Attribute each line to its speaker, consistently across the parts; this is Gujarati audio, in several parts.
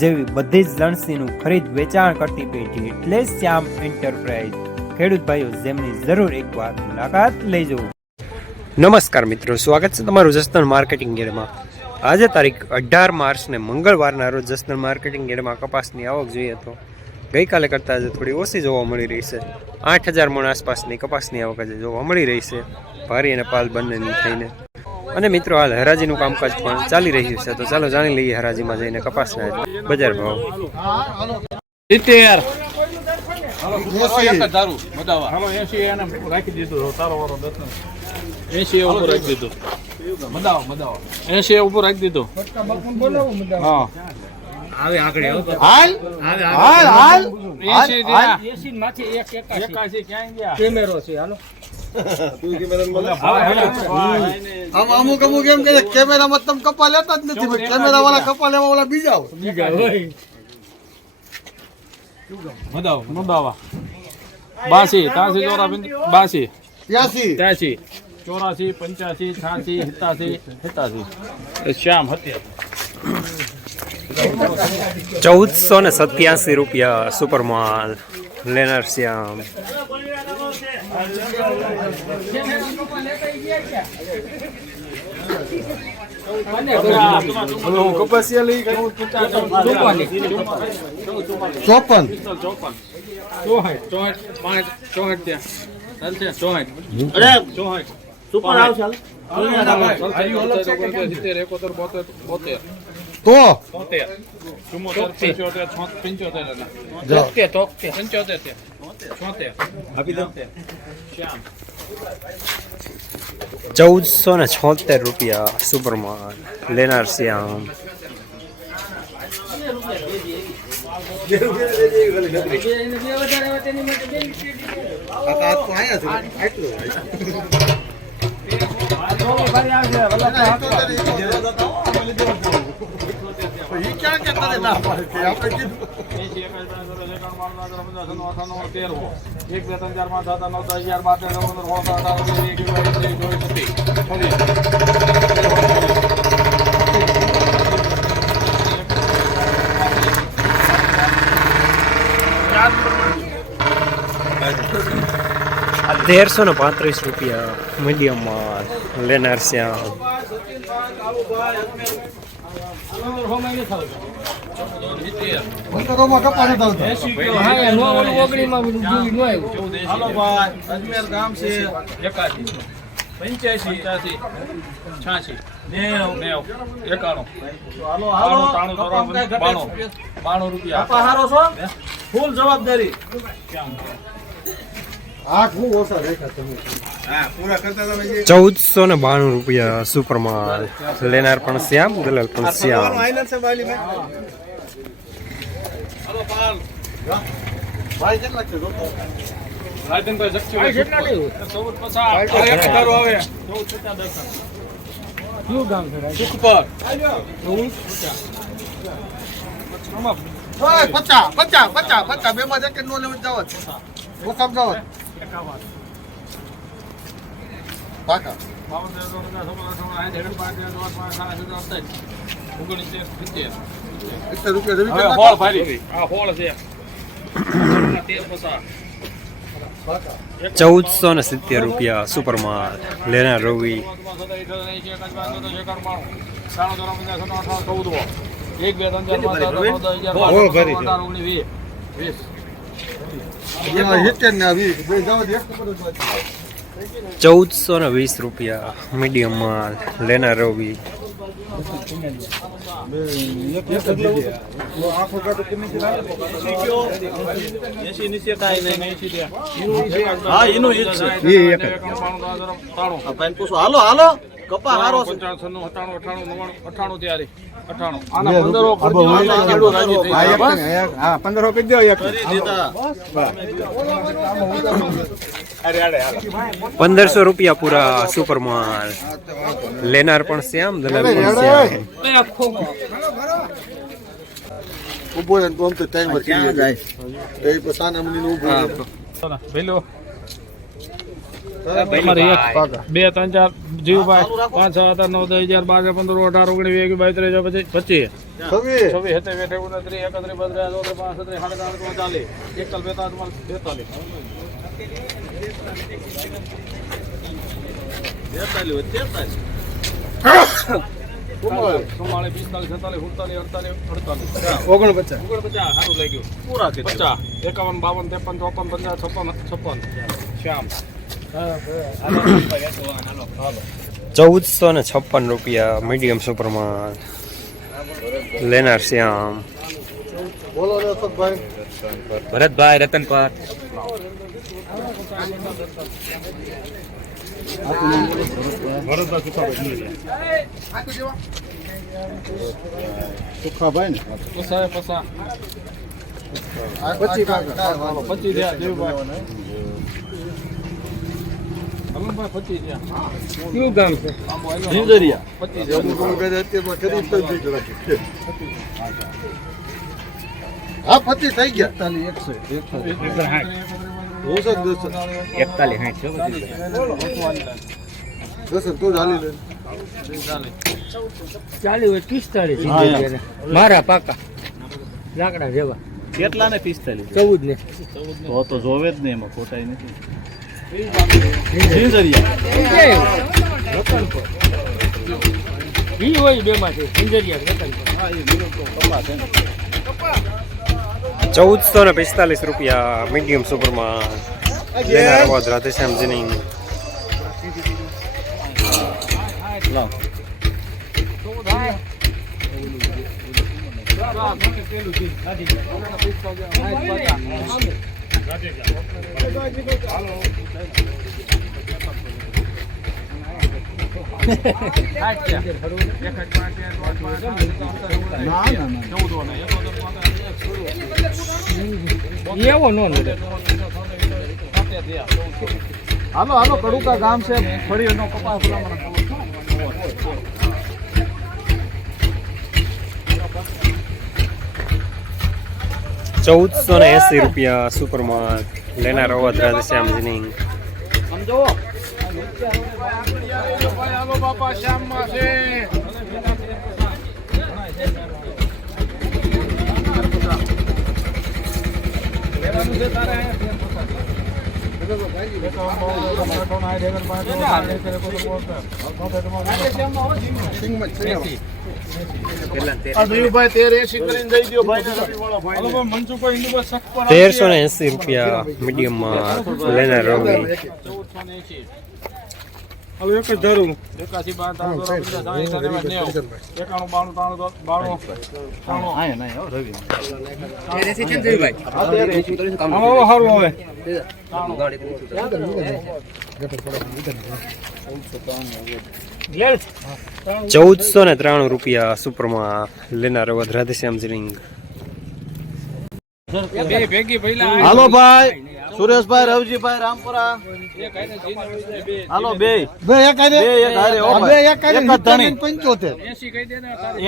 Speaker 1: જેવી બધી જ લણસીનું ખરીદ વેચાણ કરતી પેઢી એટલે શ્યામ એન્ટરપ્રાઇઝ ખેડૂત ભાઈઓ, જેમની જરૂર એકવાર મુલાકાત લેજો. નમસ્કાર મિત્રો, સ્વાગત છે તમારું જસદણ માર્કેટિંગ ગેડમાં આજે તારીખ અઢાર માર્ચને મંગળવારના રોજ જસદણ માર્કેટિંગ ગેડમાં કપાસની આવક જોઈએ તો ગઈકાલે કરતાં આજે થોડી ઓછી જોવા મળી રહી છે. આઠ હજાર મણ આસપાસની કપાસની આવક આજે જોવા મળી રહી છે ભારી અને પાલ બંનેની થઈને. અને મિત્રો હાલ હરાજીનું કામકાજ પણ ચાલી રહ્યું છે તો ચાલો જાણી લઈએ હરાજીમાં જઈને કપાસના બજાર ભાવ.
Speaker 2: સિત્તેર. રાખી દીધું તારો વારો એસી ઉપર રાખી દીધું. એસી ઉપર રાખી દીધું. હા.
Speaker 3: આવે આગળ
Speaker 2: હાલ?
Speaker 3: હાલ હાલ?
Speaker 2: એસી
Speaker 3: એસી માંથી એક એકાશી.
Speaker 2: એકાશી ક્યાં ગયા?
Speaker 3: કેમેરો છે હાલો.
Speaker 4: આમ અમુક અમુક એમ કે કેમેરામાં તમે કપા લેતા જ નથી કેમેરા વાળા કપા લેવા વાળા બીજા હોય.
Speaker 2: બતાવો બતાવા બાસી ચોરાસી બાસી.
Speaker 4: ત્યાસી.
Speaker 2: ત્યાંસી. ચોરાસી પંચ્યાસી છ્યાસી સિત્તાસી સિત્તાસી શ્યામ હત્યા
Speaker 1: ચૌદસો ને સત્યાસી રૂપિયા સુપરમાલ લેનર શ્યામ
Speaker 4: કપાસિયા લઈ ચોપન
Speaker 2: ચોપન ચોસઠ ચોસઠ પાંચ ચોસઠ ત્યાં ચાલશે ચોસઠ ચોસઠ સુપર આવશે સિત્તેર એકોતેર બોતેર બોતેર
Speaker 4: તો
Speaker 2: તોતેર ચુમ્મોતેર પંચોતેર છોત- પંચોતેર એના.
Speaker 4: જાઓ.
Speaker 2: પંચોતેર ત્યાં. છોતેર છોતેર. શ્યામ
Speaker 1: ચૌદસો ને છોતેર રૂપિયા સુપરમાલ લેનર શ્યામ
Speaker 4: કાકા આ તો આયા આટલું ક્યાં.
Speaker 2: એક બે ત્રણ નવ દસ અગિયાર બાર.
Speaker 1: તેરસો ને પાંત્રીસ રૂપિયા મીડિયમ માલ લેનર
Speaker 4: પંદરોમાં કપા નથી આવતા
Speaker 2: હાલો ભાઈ નેવ નેવ એકાણું બાણું બાણું રૂપિયા
Speaker 3: ફૂલ જવાબદારી
Speaker 4: હું ઓછા દેખા તમે હા પૂરા કરતા તમે જે
Speaker 1: ચૌદસો ને બાણું રૂપિયા સુપરમાલ. લેનાર પણ શ્યામ દલાલ પણ શ્યામ.
Speaker 2: પચાસ. પચાસ પચાસ દર્શન
Speaker 3: શું ગામ છે
Speaker 2: સુખપર.
Speaker 4: ઓય પચા પચા પચા પચા બે માં જેકેટ નો લેવું જાવ જાવ પાકા
Speaker 2: એકાસી
Speaker 4: રૂપિયા
Speaker 1: ચૌદસો ને સિત્તેર રૂપિયા સુપરમાલ લેના રવિ
Speaker 2: એક બે ત્રણ વીસ
Speaker 4: સિત્તેર ને વીસ
Speaker 1: ચૌદસો ને વીસ રૂપિયા મીડિયમમાં લેના લેનાર રવિ.
Speaker 3: હાલો હાલો.
Speaker 4: કપા હારો
Speaker 2: પંચાણું અઠાણું અઠાણું અઠાણું ત્યારે. અઠાણું. પંદરો
Speaker 3: કરી દો
Speaker 1: પંદરસો રૂપિયા પૂરા સુપર માલ લેનાર પણ શ્યામ દલાલ પણ શ્યામ.
Speaker 2: બે ત્રણ ચાર જીવભાઈ પાંચ છ નવ દસ હજાર બાર પંદર અઢાર ઓગણીસ વીસ બાવીસ ત્રીસ ચોવીસ પચીસ.
Speaker 4: છવ્વીસ.
Speaker 2: છવ્વીસ સત્યાવીસ અઠાવીસ ઓગણત્રીસ એકત્રીસ બત્રીસ ચોત્રીસ પાંચ સત્રીસ સાડા ચાલીસ એકતાલીસ બેતાલીસ બેતાલીસ ચુમ્માલીસ પિસ્તાલીસ છેતાલીસ સુડતાલીસ અડતાલીસ અડતાલીસ.
Speaker 3: ઓગણપચાસ.
Speaker 2: ઓગણપચાસ સારું લઈ ગયું. પૂરા પચાસ. એકાવન બાવન ત્રેપન ચોપન પંચાવન છપ્પન છપ્પન. શ્યામ.
Speaker 1: ચૌદસો ને છપ્પન રૂપિયા મીડિયમ સુપર માલ લેનાર શ્યામ.
Speaker 4: બોલો
Speaker 3: ભરતભાઈ રતનપર
Speaker 4: સુખાભાઈ ને
Speaker 2: પસા
Speaker 4: પચીસ કાકા.
Speaker 2: પચીસ થયા દેવભાઈ
Speaker 3: કયું ગામ છે
Speaker 2: આંબો આવ્યો.
Speaker 4: જીંજરિયા.
Speaker 2: પચીસ
Speaker 4: અમુક અમુક એને અત્યારમાં ખરીદ તો જ નહીં રાખી. હા પચીસ થઈ ગયા એકસો દોસક
Speaker 3: એકતાલીસ
Speaker 4: હાલી લે.
Speaker 3: ચાલી હોય પિસ્તાલીસ મારા પાકા. લાકડા જેવા.
Speaker 5: કેટલા ને પિસ્તાલીસ?
Speaker 3: ચૌદ ને.
Speaker 5: તો તો જોવે જ નહીં એમાં ખોટાઈ નથી.
Speaker 3: હોય બે માંથી સિંજરિયા રતનપર
Speaker 1: ચૌદસો ને પિસ્તાલીસ રૂપિયા મીડિયમ સુપરમાં લેનાર અવાજ રાધેશ્યામ જીનિંગ
Speaker 3: એવો નો નડે.
Speaker 2: હાલો હાલો કડુકા ગામ છે. ફરી એનો કપાસ
Speaker 1: ચૌદસો ને એસી રૂપિયા સુપર માર્ક લેનાર અવાજ રાધેશ્યામ જીનિંગ
Speaker 2: સમજો બાપા શ્યામમાં છે.
Speaker 1: તેરસો ને એસી રૂપિયા મીડિયમ માલ લેનાર રવિ
Speaker 2: હાલો એક જ ધરું. એકાસી બાર ત્રણ ત્રણ પચાસ સાઠ સત્તર નેવું. એકાણું બાણું ત્રાણું બાણું. ત્રાણું
Speaker 5: હા નહીં હો રવિ
Speaker 2: આમાં સારું હવે.
Speaker 1: ચૌદસો ને ત્રાણું રૂપિયા સુપરમાં લેનાર રાધેશ્યામ
Speaker 2: સિંગ
Speaker 5: હાલો ભાઈ. સુરેશભાઈ રવજીભાઈ રામપુરા. હાલો બે.
Speaker 4: બે એક હારે.
Speaker 5: બે એક હારે,
Speaker 4: એક
Speaker 5: ધણી.
Speaker 4: પંચોતેર.
Speaker 2: એસી કહી દે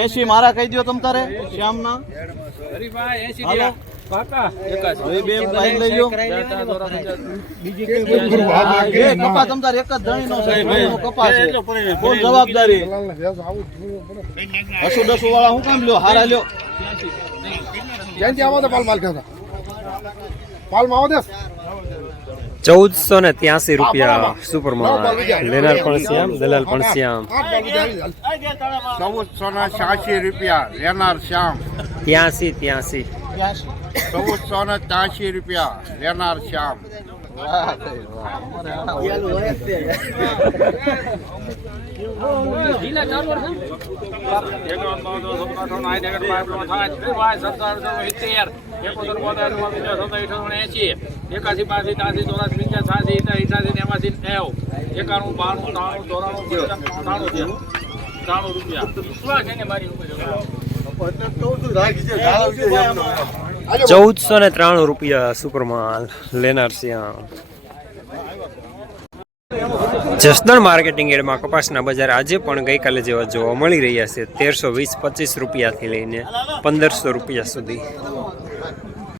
Speaker 5: એસી મારા કહી દો તમ તારે. શ્યામના.
Speaker 2: હરીભાઈ એસી
Speaker 5: હાલો. જવાબદારી? હસુ દસુ વાળા હું કામ લ્યો? હારા લ્યો.
Speaker 4: ક્યાંથી આવો તો પાલ માલ ખાતા પાલમાં આવો દે.
Speaker 1: ચૌદસો ને ત્યાસી રૂપિયા સુપર માલ લેનાર પણ શ્યામ દલાલ પણ શ્યામ.
Speaker 6: ચૌદસો ને છ્યાસી રૂપિયા લેનાર શ્યામ.
Speaker 1: ત્યાસી. ત્યાસી.
Speaker 6: ચૌદસો ને ત્યાસી રૂપિયા લેનાર શ્યામ.
Speaker 2: એકાસી બાસી ત્યાસી ચોરાસી પંચાસ છ્યાસી ઇઠાસી નેવાસી નેવ એકાણું બાણું ત્રાણું ચોરાણું ત્રાણું છે ત્રાણું રૂપિયા. શું છે ને મારી ઉપર
Speaker 4: એટલે કહું છું, રાખી છે.
Speaker 1: ચૌદસો ને ત્રાણું રૂપિયા સુપરમાલ લેનાર શ્યામ જસદણ માર્કેટિંગ એડમાં કપાસના બજાર આજે પણ ગઈકાલે જેવા જોવા મળી રહ્યા છે. તેરસો વીસ, પચીસ રૂપિયાથી લઈને પંદરસો રૂપિયા સુધી.